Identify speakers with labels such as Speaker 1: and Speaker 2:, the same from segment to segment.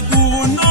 Speaker 1: I'm not algunos.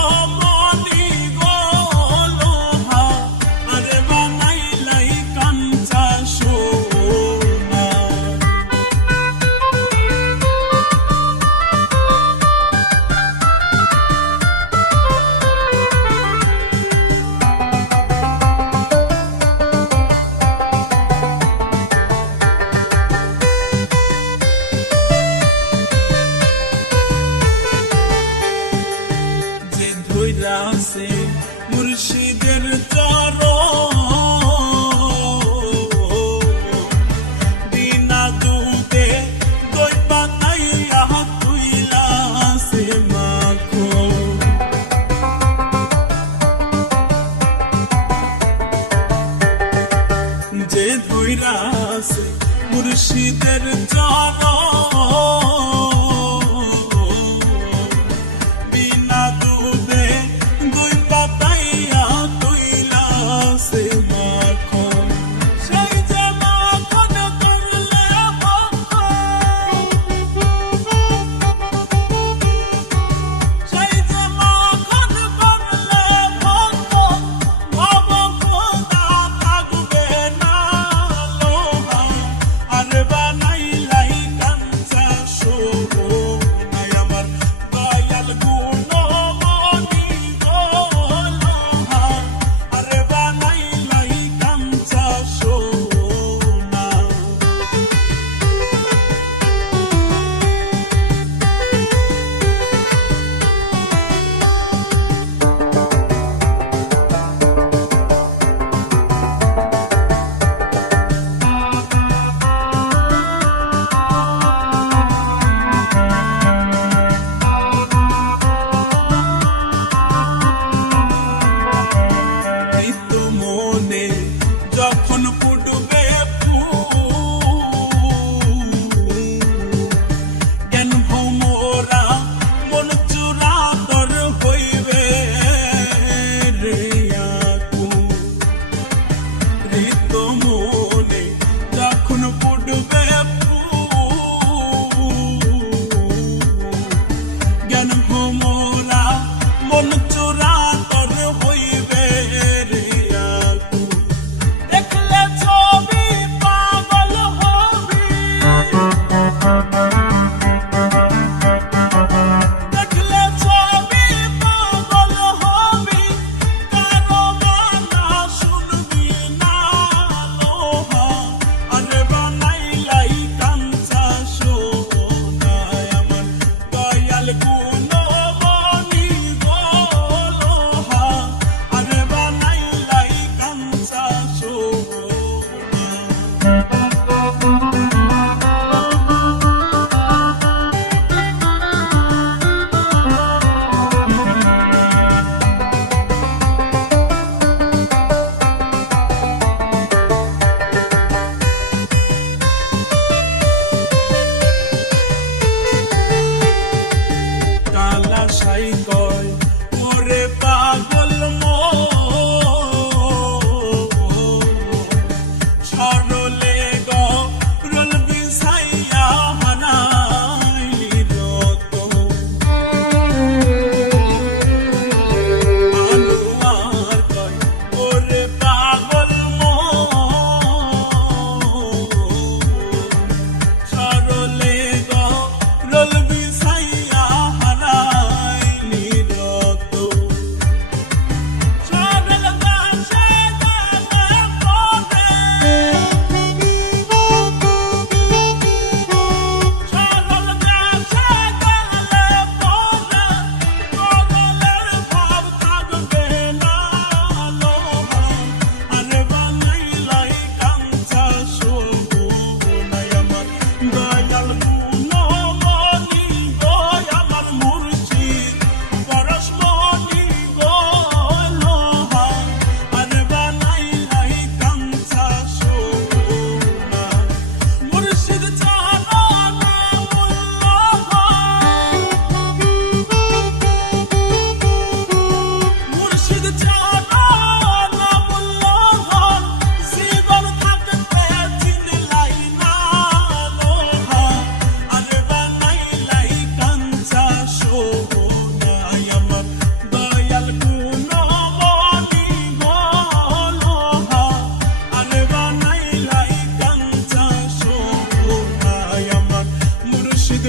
Speaker 1: আছে মুর্শিদের চরণ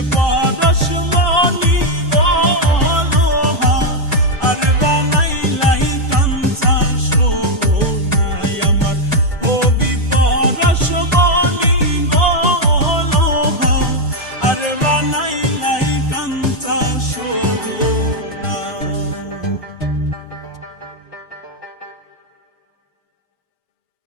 Speaker 1: the.